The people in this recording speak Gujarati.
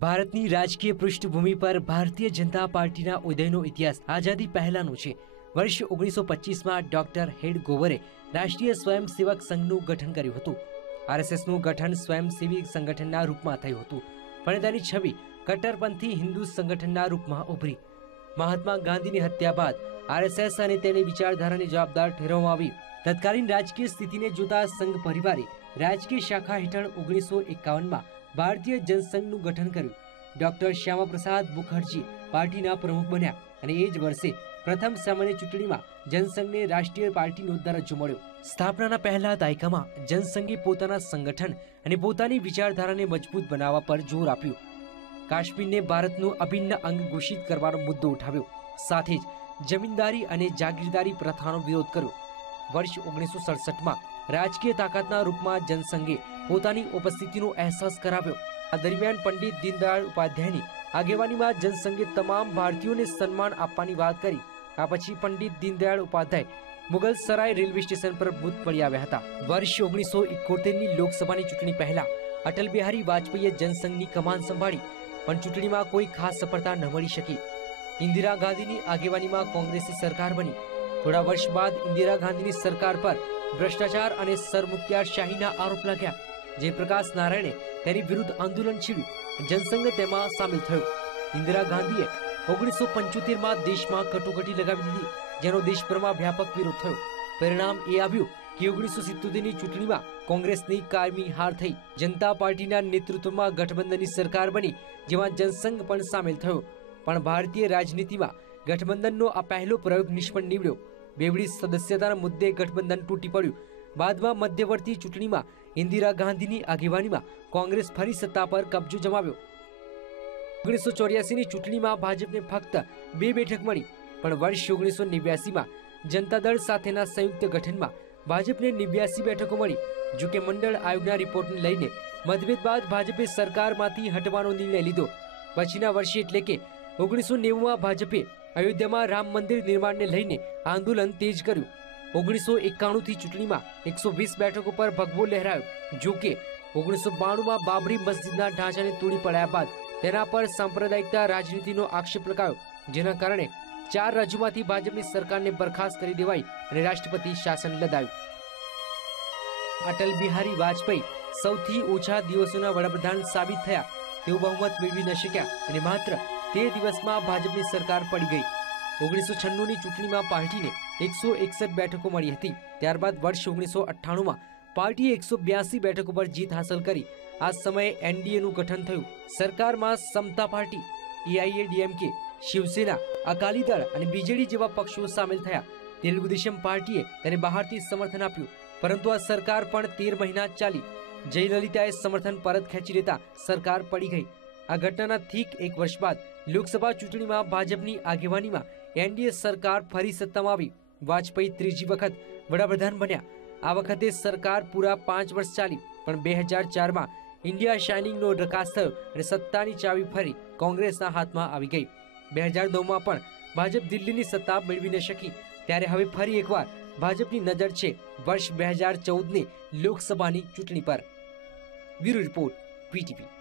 ભારતની રાજકીય પૃષ્ઠભૂમિ પર ભારતીય જનતા પાર્ટીના ઉદયનો ઇતિહાસ આઝાદી પહેલાનો છે. વર્ષ ઓગણીસો પચીસમાં ડોક્ટર હેડ ગોવરે રાષ્ટ્રીય સ્વયંસેવક સંઘનું ગઠન કર્યું હતું. આરએસએસનું ગઠન સ્વયંસેવી સંગઠનના રૂપમાં થયું હતું. પણ તેની છબી કટ્ટરપંથી હિન્દુ સંગઠનના રૂપમાં ઉભરી. મહાત્મા ગાંધીની હત્યા બાદ આરએસએસ અને તેની વિચારધારાને જવાબદાર ઠેરવવામાં આવી. તત્કાલીન રાજકીય સ્થિતિને જોતા સંઘ પરિવારે રાજકીય શાખા હેઠળ ઓગણીસો એકાવનમાં ભારતીય જનસંઘનું ગઠન કર્યું. ડોક્ટર શ્યામાપ્રસાદ મુખર્જી પાર્ટીના પ્રમુખ બન્યા અને એ જ વર્ષે પ્રથમ સામાન્ય ચૂંટણીમાં જનસંઘને રાષ્ટ્રીય પાર્ટીનો દરજ્જો મળ્યો. સ્થાપનાના પહેલા દાયકામાં જનસંઘે પોતાના સંગઠન અને પોતાની વિચારધારાને મજબૂત બનાવવા પર જોર આપ્યું. કાશ્મીરને ભારતનું અભિન્ન અંગ ઘોષિત કરવાનો મુદ્દો ઉઠાવ્યો. સાથે જ જમીનદારી અને જાગીરદારી પ્રથાનો વિરોધ કર્યો. વર્ષ ઓગણીસો સડસઠમાં રાજકીય તાકાતના રૂપમાં જનસંઘે પોતાની ઉપસ્થિતિનો અહેસાસ કરાવ્યો. આ દરમિયાન પંડિત દીનદયાળ ઉપાધ્યાયની આગેવાનીમાં જનસંઘે તમામ ભારતીયોને સન્માન આપવાની વાત કરી. આ પછી પંડિત દીનદયાળ ઉપાધ્યાય મુગલ સરાય રેલવે સ્ટેશન પર બુથ પડી આવ્યા હતા. વર્ષ ઓગણીસો ઇકોતેરની લોકસભાની ચૂંટણી પહેલા અટલ બિહારી વાજપેયીએ જનસંઘની કમાન સંભાળી, પણ ચૂંટણીમાં કોઈ ખાસ સફળતા ન મળી શકી. ઇન્દિરા ગાંધીની આગેવાનીમાં કોંગ્રેસની સરકાર બની. થોડા વર્ષ બાદ ઇન્દિરા ગાંધીની સરકાર પર ભ્રષ્ટાચાર અને સરમુખત્યારશાહીના આરોપ લાગ્યા. જયપ્રકાશ નારાયણે તેની વિરુદ્ધ આંદોલન છેડ્યું જનસંઘ તેમાં સામેલ થયો. ઇન્દિરા ગાંધીએ ઓગણીસો પંચોતેરમાં દેશમાં કટોકટી લગાવી દીધી, જેનો દેશભરમાં વ્યાપક વિરોધ થયો. પરિણામ એ આવ્યું કે ઓગણીસો સિત્તોતેરની ચૂંટણીમાં કોંગ્રેસની કાયમી હાર થઈ. જનતા પાર્ટીના નેતૃત્વમાં ગઠબંધનની સરકાર બની, જેમાં જનસંઘ પણ સામેલ થયો. પણ ભારતીય રાજનીતિમાં ગઠબંધનનો આ પહેલો પ્રયોગ નિષ્ફળ નીવડ્યો. બેવડી સદસ્યતાના મુદ્દે ગઠબંધન તૂટી પડ્યું. બાદમાં મધ્યવર્તી ચૂંટણીમાં ઇન્દિરા ગાંધીની આગેવાનીમાં કોંગ્રેસ ફરી સત્તા પર કબજો જમાવ્યો. ઓગણીસો ચોર્યાસીની ચૂંટણીમાં ભાજપને ફક્ત બે બેઠક મળી, પણ વર્ષ ઓગણીસો નેવ્યાસીમાં જનતા દળ સાથેના સંયુક્ત ગઠનમાં ભાજપને નેવ્યાસી બેઠકો મળી. જો કે મંડળ આયોગના રિપોર્ટને લઈને મતભેદ બાદ ભાજપે સરકારમાંથી હટવાનો નિર્ણય લીધો. પછીના વર્ષે એટલે કે ઓગણીસો નેવુંમાં ભાજપે અયોધ્યામાં રામ મંદિર નિર્માણને લઈને આંદોલન તેજ કર્યું. ઓગણીસો એકાણુંથી ચૂંટણીમાં એકસો વીસ બેઠકો પર ભગવો લહેરાયો, જો કે ઓગણીસો બાણુંમાં બાબરી મસ્જિદના ઢાંચાને તોડી પડ્યા બાદ તેના પર સાંપ્રદાયિકતા રાજનીતિનો આક્ષેપ લગાવ્યો, જેના કારણે ચાર રાજ્યોમાંથી ભાજપની સરકારને બરખાસ્ત કરી દેવાઈ અને રાષ્ટ્રપતિ શાસન લદાયું. અટલ બિહારી વાજપેયી સૌથી ઓછા દિવસોના વડાપ્રધાન સાબિત થયા, તેઓ બહુમત મેળવી ન શક્યા અને માત્ર તે દિવસમાં ભાજપની સરકાર પડી ગઈ. ઓગણીસો છન્નુંની ચૂંટણીમાં પાર્ટીને એકસો એકસઠ બેઠકો મળી હતી. ત્યારબાદ વર્ષ ઓગણીસો અઠ્ઠાણુંમાં પાર્ટીએ એકસો બ્યાસી બેઠકો પર જીત હાંસલ કરી. આ સમયે એનડીએનું ગઠન થયું. સરકારમાં સમતા પાર્ટી એઆઈએડીએમકે શિવસેના, અકાલી દળ અને બીજેડી જેવા પક્ષો સામેલ થયા. તેલુગુ દેશમ પાર્ટીએ તેને બહારથી સમર્થન આપ્યું. પરંતુ આ સરકાર પણ તેર મહિના ચાલી. જયલલિતાએ સમર્થન પરત ખેંચી લેતા સરકાર પડી ગઈ. આ ઘટનાના ઠીક એક વર્ષ બાદ લોકસભા ચૂંટણીમાં ભાજપની આગેવાનીમાં એનડીએ સરકાર ફરી સત્તામાં આવી. વાજપેયી ત્રીજી વખત વડાપ્રધાન બન્યા. આ વખતે સરકાર પૂરા પાંચ વર્ષ ચાલી, પણ બે હજાર ચારમાં ઇન્ડિયા શાઇનિંગનો પ્રકાશ થયો અને સત્તાની ચાવી ફરી કોંગ્રેસના હાથમાં આવી ગઈ. બે હજાર નવમાં પણ ભાજપ દિલ્હીની સત્તા મેળવી ન શકી, ત્યારે હવે ફરી એકવાર ભાજપની નજર છે વર્ષ બે હજાર ચૌદની લોકસભાની ચૂંટણી પર. Bureau report VTV